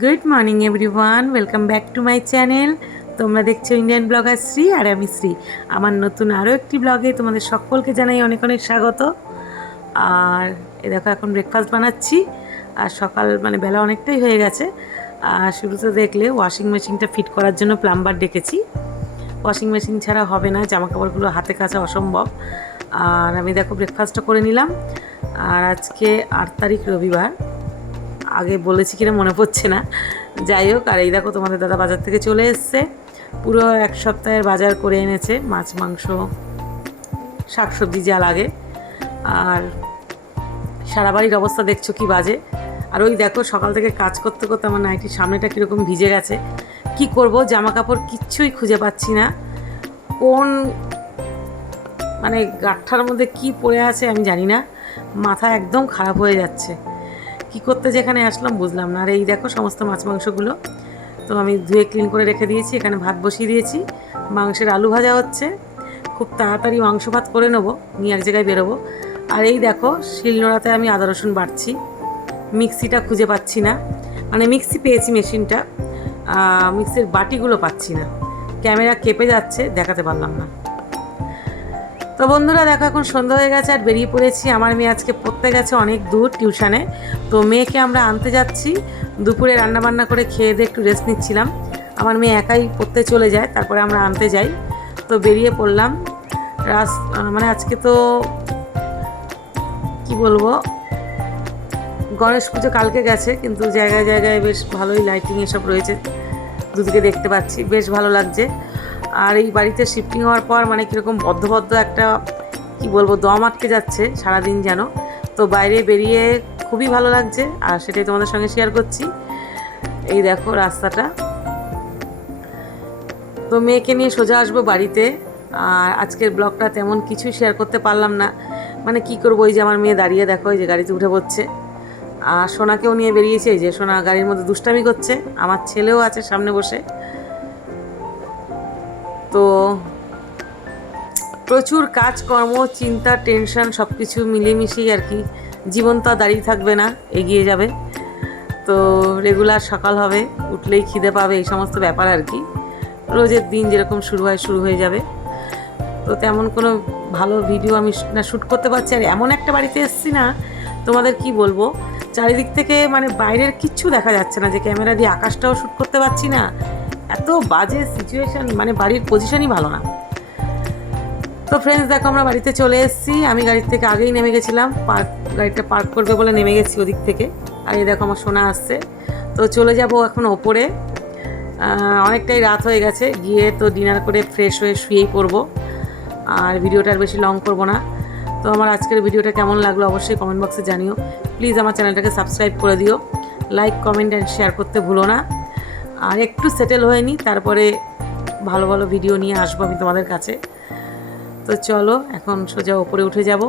Good morning everyone, welcome back to my channel. তোমরা দেখছো Indian blogger Shri, আর আমি শ্রী। আমার নতুন আরও একটি ব্লগে তোমাদের সকলকে জানাই অনেক অনেক স্বাগত। আর এ দেখো এখন ব্রেকফাস্ট বানাচ্ছি। আর সকাল বেলা অনেকটাই হয়ে গেছে। আর শুরুতে দেখলে ওয়াশিং মেশিনটা ফিট করার জন্য প্লাম্বার ডেকেছি। ওয়াশিং মেশিন ছাড়া হবে না, জামা কাপড়গুলো হাতে কাচা অসম্ভব। আর আমি দেখো ব্রেকফাস্টটা করে নিলাম। আর আজকে 8 তারিখ রবিবার, আগে বলেছি কিনা মনে পড়ছে না। যাই হোক, আর এই দেখো তোমাদের দাদা বাজার থেকে চলে এসছে। পুরো এক সপ্তাহের বাজার করে এনেছে, মাছ মাংস শাকসবজি যা লাগে। আর সারা বাড়ির অবস্থা দেখছো কি বাজে। আর ওই দেখো সকাল থেকে কাজ করতে করতে আমার নাইটির সামনেটা কীরকম ভিজে গেছে। কি করব, জামা কাপড় কিচ্ছুই খুঁজে পাচ্ছি না। কোন গাঁঠার মধ্যে কি পড়ে আছে আমি জানি না। মাথা একদম খারাপ হয়ে যাচ্ছে। কি করতে যেখানে আসলাম বুঝলাম না। আর এই দেখো সমস্ত মাছ মাংসগুলো তো আমি ধুয়ে ক্লিন করে রেখে দিয়েছি। এখানে ভাত বসিয়ে দিয়েছি, মাংসের আলু ভাজা হচ্ছে। খুব তাড়াতাড়ি মাংস ভাত করে নেবো, নিয়ে এক জায়গায় বেরোবো। আর এই দেখো শিলনোড়াতে আমি আদা রসুন বাটছি। মিক্সিটা খুঁজে পাচ্ছি না, মিক্সি পেয়েছি মেশিনটা, মিক্সির বাটিগুলো পাচ্ছি না। ক্যামেরা কেঁপে যাচ্ছে, দেখাতে পারলাম না। তো বন্ধুরা দেখো এখন সন্ধ্যা হয়ে গেছে আর বেরিয়ে পড়েছি। আমার মেয়ে আজকে পড়তে গেছে অনেক দূর টিউশনে। তো মেয়েকে আমরা আনতে যাচ্ছি। দুপুরে রান্নাবান্না করে খেয়ে দিয়ে একটু রেস্ট নিচ্ছিলাম। আমার মেয়ে একাই পড়তে চলে যায়, তারপরে আমরা আনতে যাই। তো বেরিয়ে পড়লাম। আজকে তো কি বলবো, গণেশ পুজো কালকে গেছে, কিন্তু জায়গায় জায়গায় বেশ ভালোই লাইটিং এসব রয়েছে, দুদিকে দেখতে পাচ্ছি, বেশ ভালো লাগছে। আর এই বাড়িতে শিফটিং হওয়ার পর কীরকম বদ্ধ একটা কি বলবো, দম আটকে যাচ্ছে সারাদিন যেন। তো বাইরে বেরিয়ে খুবই ভালো লাগছে, আর সেটাই তোমাদের সঙ্গে শেয়ার করছি। এই দেখো রাস্তাটা। তো মেয়েকে নিয়ে সোজা আসবো বাড়িতে। আর আজকের ব্লগটা তেমন কিছু শেয়ার করতে পারলাম না। কি করবো, ওই যে আমার মেয়ে দাঁড়িয়ে দেখো, এই যে গাড়িতে উঠে পড়ছে। আর সোনাকেও নিয়ে বেরিয়েছে, এই যে সোনা গাড়ির মধ্যে দুষ্টামি করছে। আমার ছেলেও আছে সামনে বসে। তো প্রচুর কাজকর্ম, চিন্তা, টেনশন সব কিছু মিলেমিশেই আর কি। জীবন তো দাঁড়িয়ে থাকবে না, এগিয়ে যাবে। তো রেগুলার সকাল হবে, উঠলেই খিদে পাবে, এই সমস্ত ব্যাপার আর কি। রোজের দিন যেরকম শুরু হয়ে যাবে। তো তেমন কোনো ভালো ভিডিও আমি না শ্যুট করতে পারছি। আর এমন একটা বাড়িতে এসেছি না, তোমাদের কি বলবো, চারিদিক থেকে বাইরের কিচ্ছু দেখা যাচ্ছে না, যে ক্যামেরা দিয়ে আকাশটাও শ্যুট করতে পারছি না। এত বাজে সিচুয়েশান, বাড়ির পজিশনই ভালো না। তো ফ্রেন্ডস দেখো আমরা বাড়িতে চলে এসেছি। আমি গাড়ির থেকে আগেই নেমে গেছিলাম, গাড়িটা পার্ক করবে বলে নেমে গেছি ওদিক থেকে। আর এই দেখো আমার সোনা আসছে। তো চলে যাব এখন ওপরে। অনেকটাই রাত হয়ে গেছে, গিয়ে তো ডিনার করে ফ্রেশ হয়ে শুয়েই পড়বো। আর ভিডিওটা আর বেশি লং করবো না। তো আমার আজকের ভিডিওটা কেমন লাগলো অবশ্যই কমেন্ট বক্সে জানিও। প্লিজ আমার চ্যানেলটাকে সাবস্ক্রাইব করে দিও, লাইক কমেন্ট অ্যান্ড শেয়ার করতে ভুলো না। আর একটু সেটেল হয়ে নিই, তারপরে ভালো ভালো ভিডিও নিয়ে আসবো আমি তোমাদের কাছে। তো চলো এখন সোজা ওপরে উঠে যাব।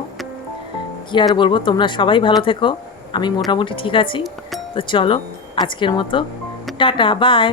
কি আর বলবো, তোমরা সবাই ভালো থেকো, আমি মোটামুটি ঠিক আছি। তো চলো আজকের মতো টাটা, বাই।